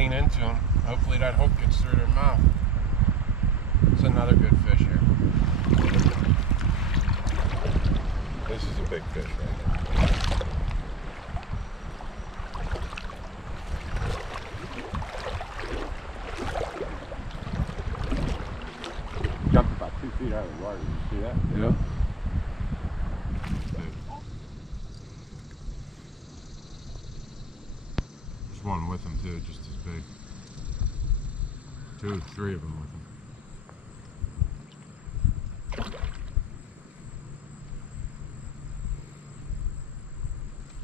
lean into them. Hopefully that hook gets through their mouth. It's another good fish here. This is a big fish right here. Jumped about 2 feet out of the water. Did you see that? Yeah. There's one with him too, just as big. 2, 3 of them with him.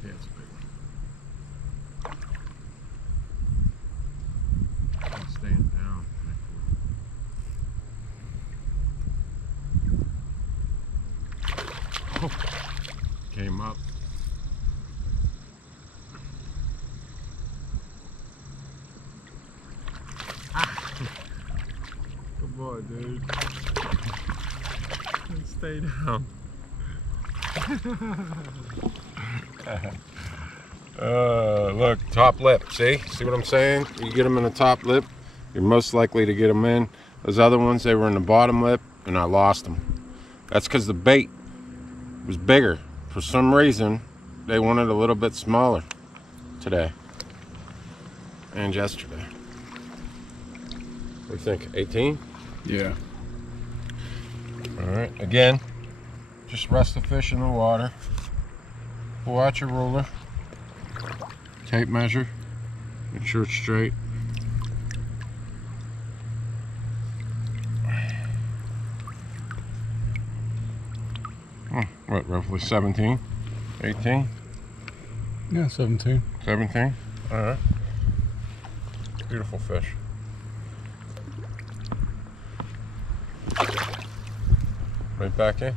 Yeah, it's a big one. I'm staying down. Oh, came up. Come on, dude. Stay down. Look, top lip. See what I'm saying? You get them in the top lip, you're most likely to get them in. Those other ones, they were in the bottom lip, and I lost them. That's because the bait was bigger. For some reason, they wanted a little bit smaller today and yesterday. What do you think? 18? Yeah. All right. Again, just rest the fish in the water. Pull out your ruler. Tape measure. Make sure it's straight. What, roughly 17? 18? Yeah, 17. 17? All right. Beautiful fish. Right back in.